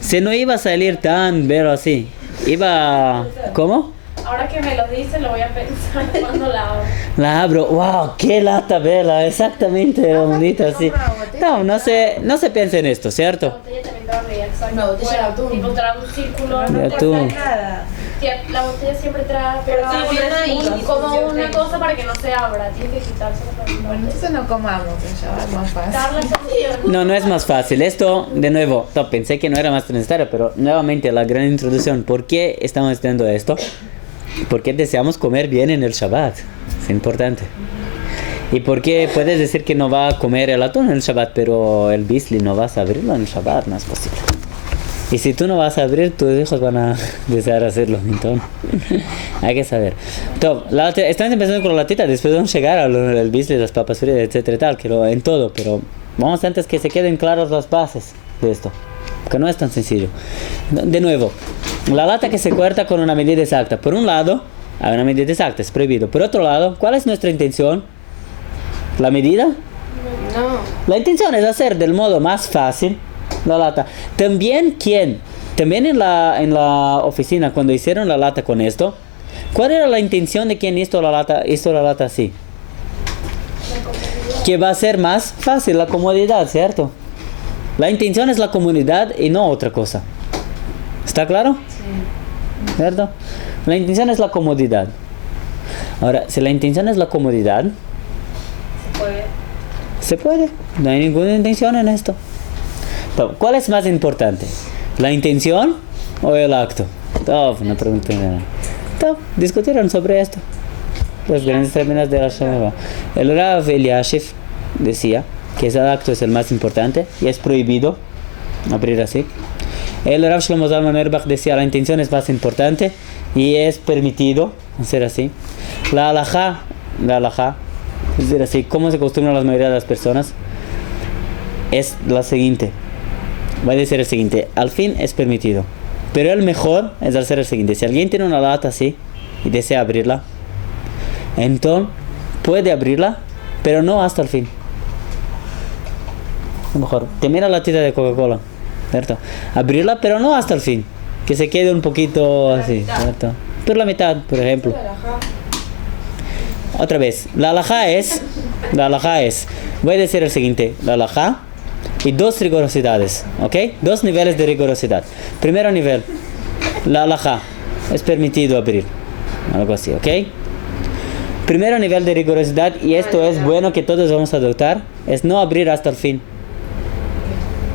Si no iba a salir tan velo así, iba... ¿Cómo? Ahora que me lo dice, lo voy a pensar cuando la abro. La abro, wow, qué lata vela, exactamente, bonita así. No se piensa en esto, La ¿cierto? botella también trae, exacto. Una botella de atún. Tipo, trae un círculo. De atún. Nada. La botella siempre trae, pero tiene como una cosa para que no se abra. Tienes que quitársela para que no Bueno, eso no comamos, que ya va más fácil. dar la solución. No es más fácil. Esto, de nuevo, pensé que no era más necesario, pero nuevamente la gran introducción. ¿Por qué estamos haciendo esto? Porque deseamos comer bien en el Shabbat. Es importante. ¿Y por qué puedes decir que no va a comer el atún en el Shabbat, pero el bisli no vas a abrirlo en el Shabbat? No es posible. Y si tú no vas a abrir, tus hijos van a desear hacerlo. Entonces, hay que saber. Estamos empezando con la latita, después vamos a llegar al bisli, las papas fritas, etcétera, tal, que en todo. Pero vamos antes que se queden claras las bases de esto, que no es tan sencillo. De nuevo, la lata que se corta con una medida exacta. Por un lado, hay una medida exacta, es prohibido. Por otro lado, ¿cuál es nuestra intención? ¿La medida? No. La intención es hacer del modo más fácil la lata. También también en la oficina, cuando hicieron la lata con esto, ¿cuál era la intención de quien hizo la lata así? Que va a ser más fácil, la comodidad, ¿cierto? La intención es la comodidad y no otra cosa. ¿Está claro? Sí. ¿Cierto? La intención es la comodidad. Ahora, si la intención es la comodidad, se puede. No hay ninguna intención en esto. Entonces, ¿cuál es más importante? ¿La intención o el acto? Una pregunta. Discutieron sobre esto los grandes términos de la Shemeva. El Rav Eliashiv decía que ese acto es el más importante y es prohibido abrir así. El Rav Shlomo Zalman Auerbach decía la intención es más importante y es permitido hacer así. La halajá, es decir, así, ¿cómo se acostumbran la mayoría de las personas? Es la siguiente. Va a decir el siguiente. Al fin es permitido. Pero el mejor es hacer el siguiente. Si alguien tiene una lata así y desea abrirla, entonces puede abrirla, pero no hasta el fin. A lo mejor, te mira la latita de Coca-Cola, ¿cierto? Abrirla, pero no hasta el fin. Que se quede un poquito así, ¿cierto? Por la mitad, por ejemplo. Otra vez, la halajá es, voy a decir el siguiente, la halajá y dos rigurosidades, ¿ok? Dos niveles de rigurosidad. Primero nivel, la halajá, es permitido abrir, algo así, ¿ok? Primero nivel de rigurosidad, y esto es bueno que todos vamos a adoptar, es no abrir hasta el fin.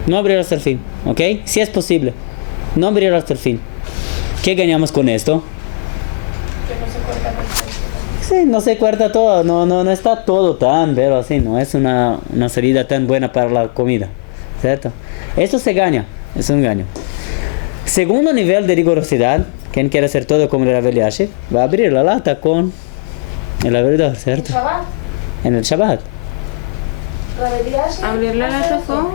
No abrir hasta el fin, ¿ok? Si es posible, no abrir hasta el fin. ¿Qué ganamos con esto? Sí, no se corta todo, no está todo tan pero así, no es una salida tan buena para la comida, ¿cierto? Esto se gana, es un gaño. Segundo nivel de rigurosidad, quien quiere hacer todo como el Rav Eliashiv, va a abrir la lata con el abridor, ¿cierto? En el Shabbat. Abrir la lata con...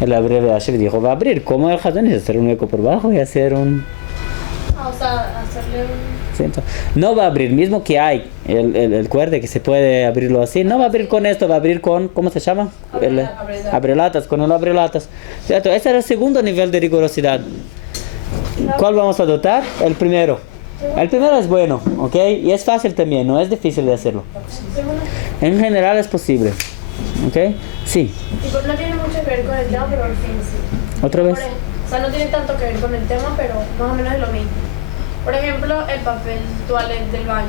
El Rav Eliashiv dijo, va a abrir como el Hazon Ish, hacer un hueco por abajo y hacer un... O sea, hacerle un... ¿Cierto? No va a abrir, mismo que hay el cuerde que se puede abrirlo así, no va a abrir con esto, va a abrir con, ¿cómo se llama? Abrelatas, con el abrelatas. ¿Cierto? Ese era el segundo nivel de rigurosidad. ¿Cuál vamos a adoptar? El primero. El primero es bueno, ¿ok? Y es fácil también, no es difícil de hacerlo. En general es posible, ¿ok? Sí. Tipo, no tiene mucho que ver con el tema, pero al fin sí. ¿Otra vez? O sea, no tiene tanto que ver con el tema, pero más o menos es lo mismo. Por ejemplo, el papel toalete del baño.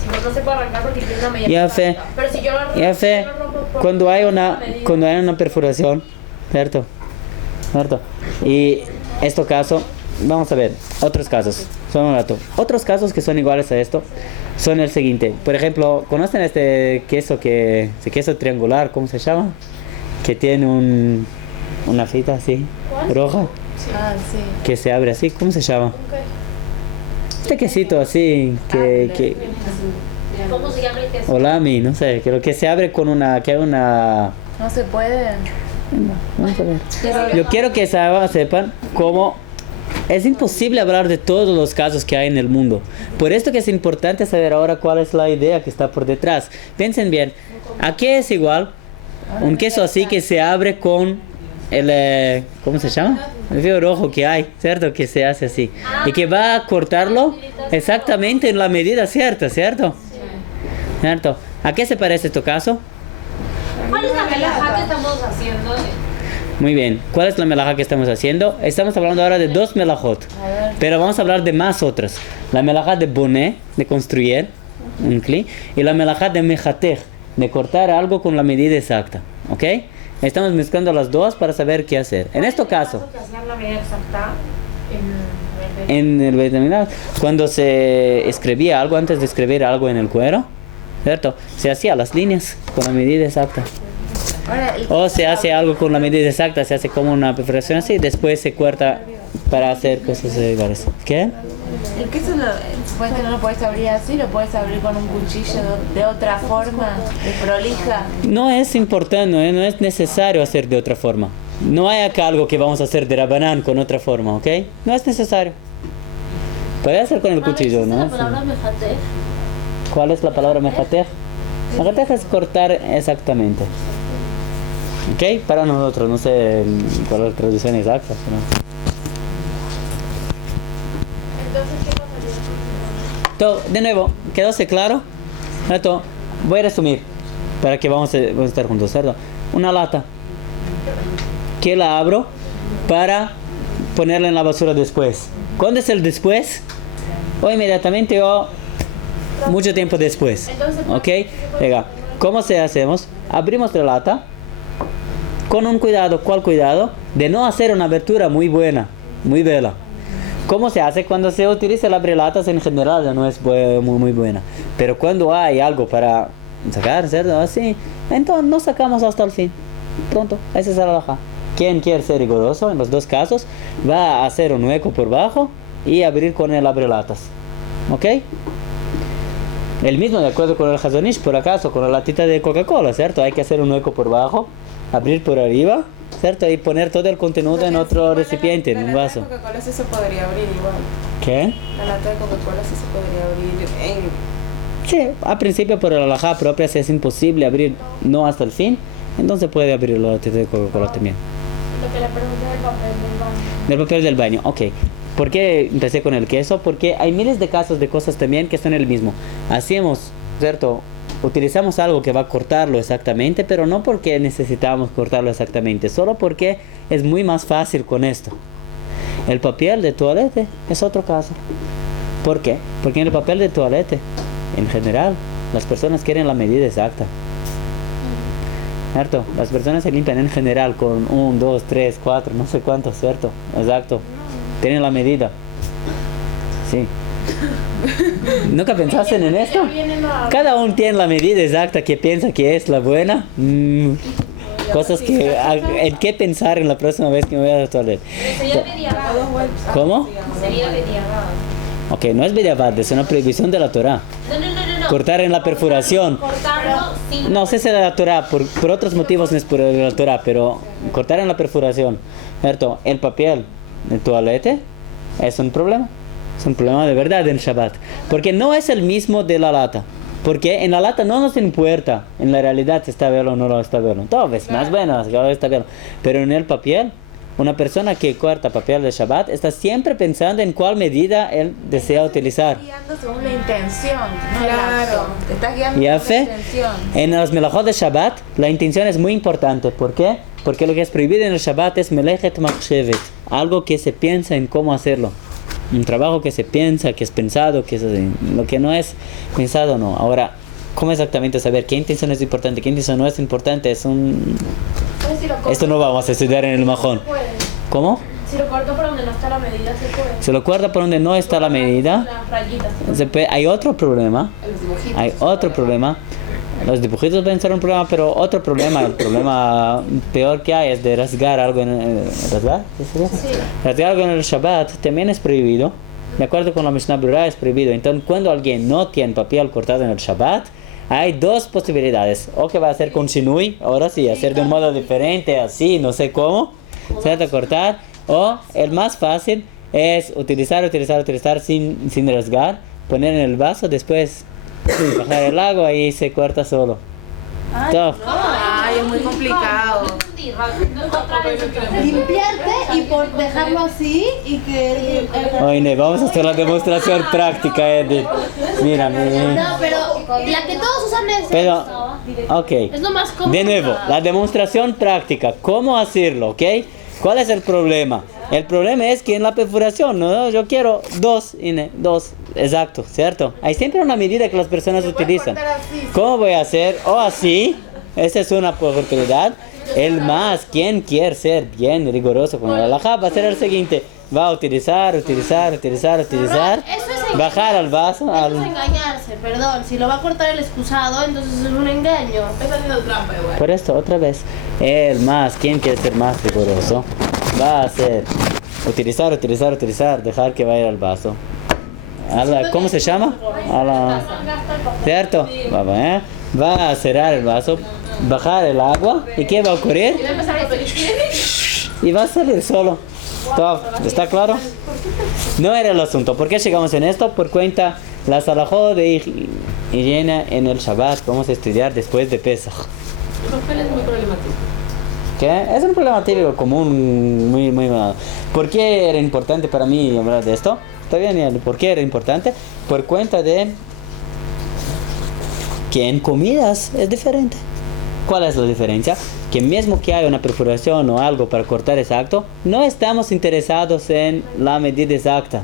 Si no se puede arrancar porque tiene una medida. Ya fe. Pero si yo lo rompo, Ya fe. Cuando hay una perforación, ¿cierto? ¿Cierto? Y este caso, vamos a ver, otros casos. solo un rato. Otros casos que son iguales a esto son el siguiente. Por ejemplo, ¿conocen este queso queso triangular, cómo se llama? Que tiene una fita así, roja, Ah, sí. que se abre así, ¿cómo se llama? Este quesito así, que ¿Cómo se llama el queso? Olami, no sé, creo que se abre con una No se puede. vamos a ver. Yo quiero que sepan cómo es imposible hablar de todos los casos que hay en el mundo. Por esto que es importante saber ahora cuál es la idea que está por detrás. Piensen bien, aquí es igual un queso así que se abre con el, ¿cómo se llama? El filo rojo que hay, ¿cierto? Que se hace así. Y que va a cortarlo exactamente en la medida cierta, ¿cierto? ¿Cierto? ¿A qué se parece tu caso? ¿Cuál es la melajá que estamos haciendo? Muy bien. ¿Cuál es la melajá que estamos haciendo? Estamos hablando ahora de dos melajot. Pero vamos a hablar de más otras. La melajá de boné, de construir un cli, y la melajá de mejatej, de cortar algo con la medida exacta. ¿Ok? Estamos mezclando las dos para saber qué hacer. En este caso, que hacían la medida exacta en el Beit Hamikdash, cuando se escribía algo, antes de escribir algo en el cuero, ¿cierto? Se hacía las líneas con la medida exacta. Ahora, el O se hace algo con la medida exacta, se hace como una perforación así, después se corta para hacer cosas iguales. ¿Qué? el queso supuestamente no lo puedes abrir así, lo puedes abrir con un cuchillo de otra forma, de prolija. No es importante, no es necesario hacer de otra forma. No hay acá algo que vamos a hacer de rabanán con otra forma, ¿ok? No es necesario. Puede hacer con el cuchillo, ¿no? La palabra mejate. ¿Cuál es la palabra mejatej? Mejatej es cortar exactamente. ¿Ok? Para nosotros, no sé cuál es la traducción exacta. Pero... Entonces, ¿qué pasaría? Todo, de nuevo, ¿quedóse claro? Esto, voy a resumir para que vamos a estar juntos, ¿cierto? Una lata que la abro para ponerla en la basura después. ¿Cuándo es el después? O inmediatamente o mucho tiempo después. ¿Ok? Venga, ¿cómo se hacemos? Abrimos la lata con un cuidado. ¿Cuál cuidado? De no hacer una abertura muy buena, muy bella. ¿Cómo se hace? Cuando se utiliza el abrelatas en general ya no es muy buena. Pero cuando hay algo para sacar, ¿cierto? Así, entonces no sacamos hasta el fin. Pronto, esa es la alhaja. Quien quiere ser riguroso en los dos casos va a hacer un hueco por bajo y abrir con el abrelatas. ¿Ok? El mismo de acuerdo con el Hazon Ish, por acaso, con la latita de Coca-Cola, ¿cierto? Hay que hacer un hueco por bajo, abrir por arriba, ¿cierto? Y poner todo el contenido en otro recipiente, en un vaso. La lata de Coca-Cola sí se podría abrir igual. ¿Qué? La lata de Coca-Cola sí se podría abrir en... Sí, al principio por la alhaja propia si es imposible abrir no hasta el fin, entonces puede abrir la latita de Coca-Cola también. Lo que le pregunté del papel del baño. Del papel del baño, ok. ¿Por qué empecé con el queso? Porque hay miles de casos de cosas también que son el mismo. Hacemos, ¿cierto? Utilizamos algo que va a cortarlo exactamente, pero no porque necesitamos cortarlo exactamente, solo porque es muy más fácil con esto. El papel de toalete es otro caso. ¿Por qué? Porque en el papel de toalete, en general, las personas quieren la medida exacta. ¿Cierto? Las personas se limpian en general con 1, 2, 3, 4, no sé cuántos, ¿cierto? Exacto. Tienen la medida. Sí. ¿Nunca pensaste en esto? Cada uno tiene la medida exacta que piensa que es la buena. Cosas que... ¿En qué pensar en la próxima vez que me voy a la toaleta? Sería mediabado. ¿Cómo? Sería mediabado. Ok, no es bediavad, es una prohibición de la Torah. No. Cortar en la perforación. Cortarlo sin... No sé si es de la Torah, por otros motivos no es por la Torah, pero cortar en la perforación, ¿cierto? El papel de toalete es un problema. Es un problema de verdad en Shabbat. Porque no es el mismo de la lata. Porque en la lata no nos importa en la realidad si está velo o no lo está velo. Todo es más bueno, está velo. Pero en el papel, una persona que corta papel de Shabbat está siempre pensando en cuál medida él desea utilizar. Guiando según la intención, no el Claro. acto. Te estás guiando Y según la hace, intención. en los melajot de Shabbat, la intención es muy importante. ¿Por qué? Porque lo que es prohibido en el Shabbat es melechet machshevet, algo que se piensa en cómo hacerlo. Un trabajo que se piensa, que es pensado, que es lo que no es pensado, no. Ahora, ¿cómo exactamente saber qué intención es importante, qué intención no es importante? Es un... Entonces, si lo Esto no vamos a estudiar en el majón. puede. ¿Cómo? Si lo corto por donde no está la medida, se puede. Se lo corta por donde no está la medida. Las rayitas. Hay otro problema. Los dibujitos. Hay otro problema. Los dibujitos pueden ser un problema, pero otro problema, el problema peor que hay es de rasgar algo en el... ¿Rasgar? ¿Qué sería? Sí. Rasgar algo en el Shabbat también es prohibido. De acuerdo con la Mishnah Berurah es prohibido. Entonces, cuando alguien no tiene papel cortado en el Shabbat, hay dos posibilidades. O que va a hacer con shinui, ahora sí, hacer de un modo diferente, así, no sé cómo, ¿cierto? Cortar. O el más fácil es utilizar sin rasgar, poner en el vaso, después bajar el agua y se corta solo. Tough. Ay, es muy complicado. Limpiarte y por dejarlo así y que... Oye, vamos a hacer la demostración práctica, Edith. Mira, No, pero la que todos usan es Pero, esta. ok. Es lo más cómodo. De nuevo, la demostración práctica. ¿Cómo hacerlo, ok? ¿Cuál es el problema? El problema es que en la perforación, ¿no? Yo quiero dos, exacto, ¿cierto? Hay siempre una medida que las personas utilizan. ¿Cómo voy a hacer? O así, esa es una oportunidad. El más, quien quiere ser bien riguroso con el halajá, va a ser el siguiente. Va a utilizar, bajar al vaso, Eso es engañarse, perdón. Si lo va a cortar el excusado, entonces es un engaño. Está haciendo trampa igual. Por esto, otra vez, el más, quien quiere ser más riguroso, va a hacer utilizar, dejar que vaya al vaso. ¿Cómo se llama? ¿Cierto? Va a cerrar el vaso, bajar el agua, ¿y qué va a ocurrir? Y va a salir solo. ¿Está claro? No era el asunto. ¿Por qué llegamos en esto? Por cuenta la salahot de higiene en el Shabbat. Vamos a estudiar después de Pesach. El papel es muy problemático. ¿Qué? Es un problema típico común, muy malo. ¿Por qué era importante para mí hablar de esto? ¿Está bien? ¿Por qué era importante? Por cuenta de que en comidas es diferente. ¿Cuál es la diferencia? Que mismo que haya una perforación o algo para cortar exacto, no estamos interesados en la medida exacta.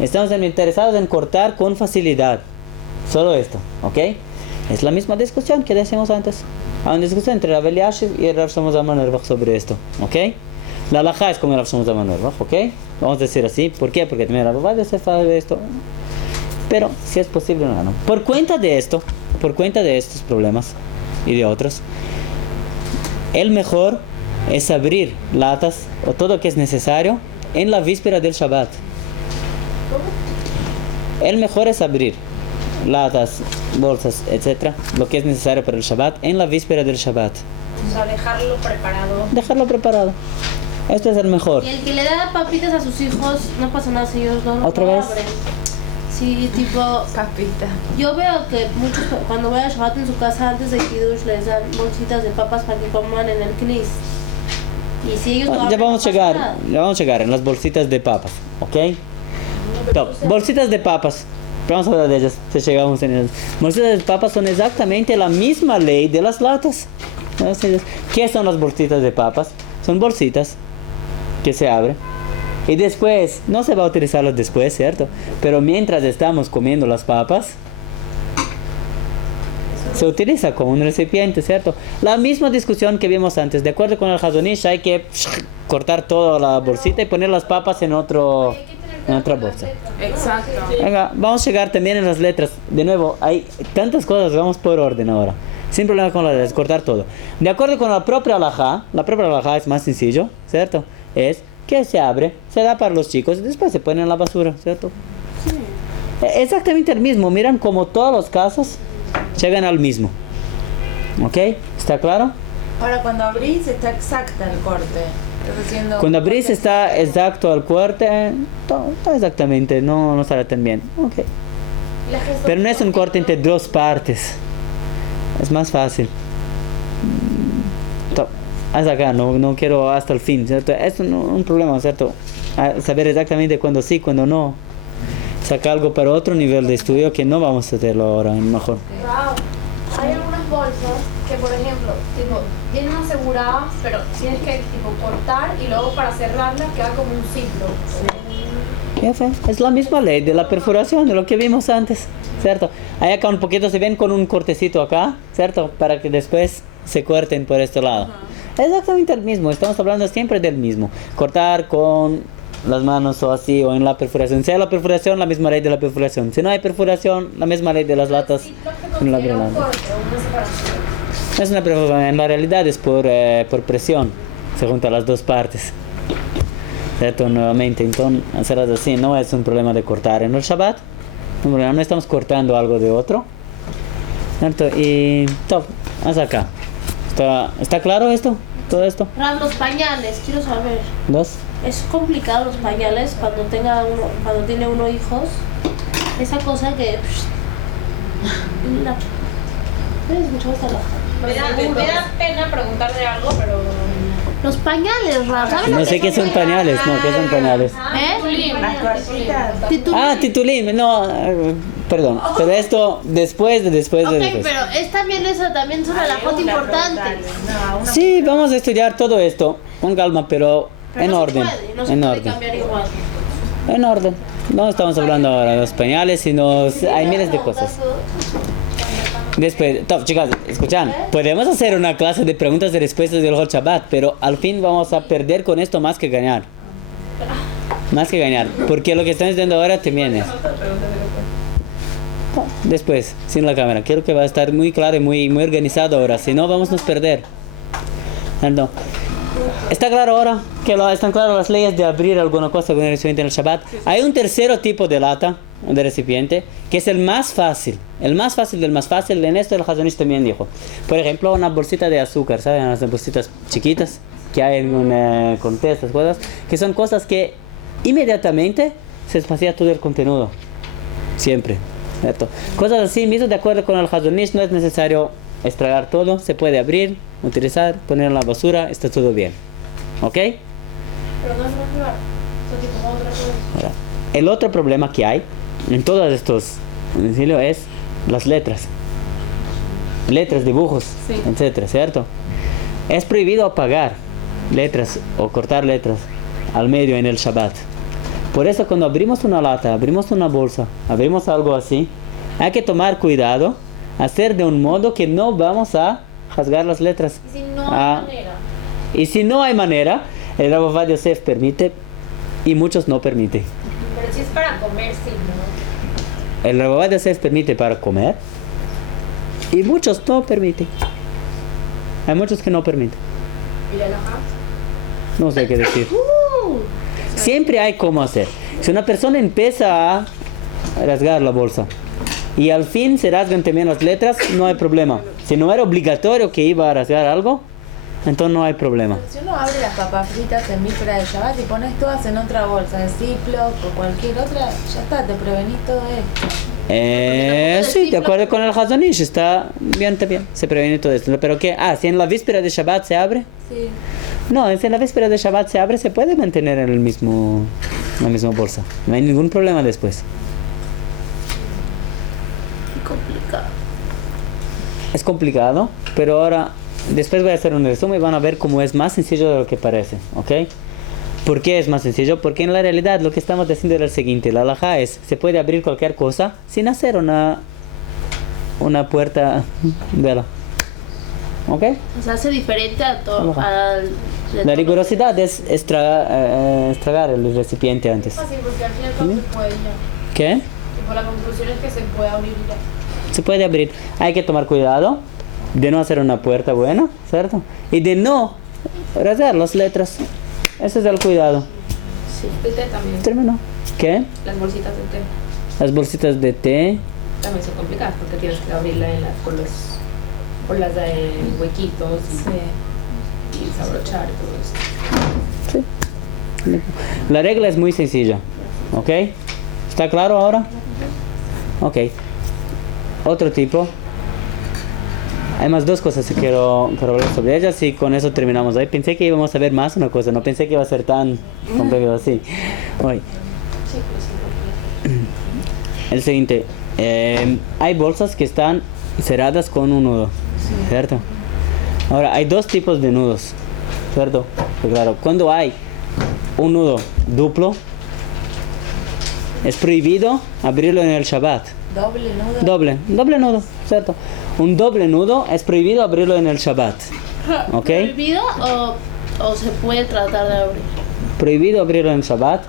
Estamos interesados en cortar con facilidad. Solo esto, ¿ok? Es la misma discusión que decíamos antes. Hay una discusión entre Rav Eliashiv y Rav Shlomo Zalman Auerbach sobre esto, ¿ok? La halajá es como Rav Shlomo Zalman Auerbach, ¿ok? Vamos a decir así. ¿Por qué? Porque también Rav Ovadia se sabe de esto. Pero si es posible, no. Por cuenta de esto, por cuenta de estos problemas y de otros, el mejor es abrir latas o todo lo que es necesario en la víspera del Shabbat. El mejor es abrir latas, bolsas, etcétera, lo que es necesario para el Shabbat en la víspera del Shabbat. O sea, dejarlo preparado. Dejarlo preparado. Esto es el mejor. Y el que le da papitas a sus hijos, no pasa nada si ellos no ¿Otra lo vez? abren. Sí, tipo, Papita. yo veo que muchos cuando voy a Shabbat en su casa antes de Kiddush les dan bolsitas de papas para que coman en el knis. Y si ellos no Ya abren, vamos a no pasa llegar, nada. ya vamos a llegar en las bolsitas de papas, ¿ok? Top. Bolsitas de papas. Vamos a hablar de ellas, si llegamos en ellas. Bolsitas de papas son exactamente la misma ley de las latas. ¿Qué son las bolsitas de papas? Son bolsitas que se abren. Y después, no se va a utilizarlas después, ¿cierto? Pero mientras estamos comiendo las papas, se utiliza como un recipiente, ¿cierto? La misma discusión que vimos antes. De acuerdo con el Hazon Ish, hay que cortar toda la bolsita y poner las papas en otra bolsa. Exacto. Venga, vamos a llegar también en las letras. De nuevo, hay tantas cosas, vamos por orden ahora. Sin problema con las letras, cortar todo. De acuerdo con la propia halajá es más sencillo, ¿cierto? Es que se abre, se da para los chicos y después se pone en la basura, ¿cierto? Sí. Exactamente el mismo. Miran como todos los casos llegan al mismo. ¿Ok? ¿Está claro? Ahora, cuando abrís, está exacta el corte. Estás haciendo Cuando abrís está exacto al corte, todo exactamente, no sale tan bien. Ok. Pero no es un corte entre dos partes. Es más fácil. Hasta acá, no quiero hasta el fin, ¿cierto? Es un problema, ¿cierto? Saber exactamente cuándo sí, cuándo no. Saca algo para otro nivel de estudio que no vamos a hacerlo ahora, mejor. Wow. Hay algunas bolsas que, por ejemplo, tipo, vienen aseguradas, pero tienes que tipo cortar y luego para cerrarlas queda como un ciclo. Ya fue. Es la misma ley de la perforación, de lo que vimos antes, ¿cierto? Hay acá un poquito, se ven con un cortecito acá, ¿cierto? Para que después se corten por este lado. Exactamente el mismo, estamos hablando siempre del mismo. Cortar con las manos o así, o en la perforación. Si hay la perforación, la misma ley de la perforación. Si no hay perforación, la misma ley de las latas. En la Un granada. corte o una separación. Es una perforación, en la realidad es por presión, se juntan las dos partes. ¿Cierto? Nuevamente, entonces hacerlas así no es un problema de cortar. En el Shabbat, no estamos cortando algo de otro. ¿Cierto? Y top, hasta acá. ¿Está claro esto? ¿Todo esto? Ram, los pañales, quiero saber. ¿Dos? Es complicado los pañales cuando tiene uno hijos. Esa cosa que... Mucho gusto. Me da pena preguntarle algo, pero... Los pañales, Ram, ¿sabes? No sé qué son pañales, no, ¿qué son pañales? Las toallitas. Titulim, no, perdón, pero esto después de después. Ok, pero es también es una labor importante. Sí, vamos a estudiar todo esto con calma, pero Pero en no orden, no se en puede orden, cambiar igual. en orden. No estamos hablando ahora de los pañales, sino hay miles de cosas. Después, top, chicas, escuchan, podemos hacer una clase de preguntas y respuestas del Hol Shabbat, pero al fin vamos a perder con esto más que ganar. Más que ganar, porque lo que están diciendo ahora también es. Después, sin la cámara, quiero que va a estar muy claro y muy organizado ahora, si no vamos a perder. No. ¿Está claro ahora que están claras las leyes de abrir alguna cosa con el recipiente en el Shabbat? Hay un tercero tipo de lata, de recipiente, que es el más fácil del más fácil. En esto el Hazon Ish también dijo. Por ejemplo, una bolsita de azúcar, ¿saben? Las bolsitas chiquitas que hay con té, estas cosas, que son cosas que inmediatamente se espacia todo el contenido. Siempre. ¿Cierto? Cosas así, mismo de acuerdo con el Hazon Ish, no es necesario extraer todo, se puede abrir, utilizar, poner en la basura, está todo bien. ¿Ok? Pero no es un lugar. Eso tipo otra cosa. Ahora, el otro problema que hay en todos estos utensilios es las letras, dibujos, Sí. etcétera, ¿cierto? Es prohibido apagar letras o cortar letras al medio en el Shabbat. Por eso cuando abrimos una lata, abrimos una bolsa, abrimos algo así, hay que tomar cuidado, hacer de un modo que no vamos a rasgar las letras. Y si no hay manera. Y si no hay manera, el Rav Ovadia Yosef permite y muchos no permiten. Pero si es para comer, sí, ¿no? El Rav Ovadia Yosef permite para comer y muchos no permiten. Hay muchos que no permiten. ¿Y la alajá? No sé qué decir. Siempre hay cómo hacer. Si una persona empieza a rasgar la bolsa y al fin se rasgan también las letras, no hay problema. Si no era obligatorio que iba a rasgar algo, entonces no hay problema. Si uno abre las papas fritas en víspera de Shabbat y pones todas en otra bolsa, en Ziploc o cualquier otra, ya está, te prevenís todo esto. Sí, de acuerdo con el Hazon Ish, está bien, se previene todo esto. Pero ¿qué? Si en la víspera de Shabbat se abre. Sí. No, si en la víspera de Shabbat se abre, se puede mantener en la misma bolsa. No hay ningún problema después. Complicado. Es complicado, pero ahora, después voy a hacer un resumen y van a ver cómo es más sencillo de lo que parece, ¿ok? ¿Por qué es más sencillo? Porque en la realidad lo que estamos diciendo es el siguiente. La halajá es, se puede abrir cualquier cosa sin hacer una puerta de la... ¿Ok? O sea, hace diferente a todo. La rigurosidad es estragar el recipiente antes. Fácil, porque al final todo se puede ya. ¿Qué? Tipo, la conclusión es que se puede abrir ya. Se puede abrir. Hay que tomar cuidado de no hacer una puerta buena, ¿cierto? Y de no rasgar las letras. Ese es el cuidado. El té también. Terminó. ¿Qué? Las bolsitas de té Las bolsitas de té. también son complicadas porque tienes que abrirla con las huequitos y desabrochar y todo eso. Sí. La regla es muy sencilla. ¿Ok? ¿Está claro ahora? Ok. Otro tipo. Hay más dos cosas que quiero hablar sobre ellas y con eso terminamos hoy. Pensé que íbamos a ver más una cosa, no pensé que iba a ser tan complejo así. Hoy. El siguiente. Hay bolsas que están cerradas con un nudo, ¿cierto? Ahora, hay dos tipos de nudos, ¿cierto? Pues claro, cuando hay un nudo duplo, Es prohibido abrirlo en el Shabbat. Doble nudo. Doble nudo, ¿cierto? Un doble nudo es prohibido abrirlo en el Shabbat. ¿Ok? ¿Prohibido o se puede tratar de abrir? Prohibido abrirlo en Shabbat,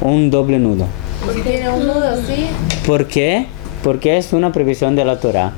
un doble nudo. Si tiene un nudo así, ¿Por qué? Porque es una prohibición de la Torah.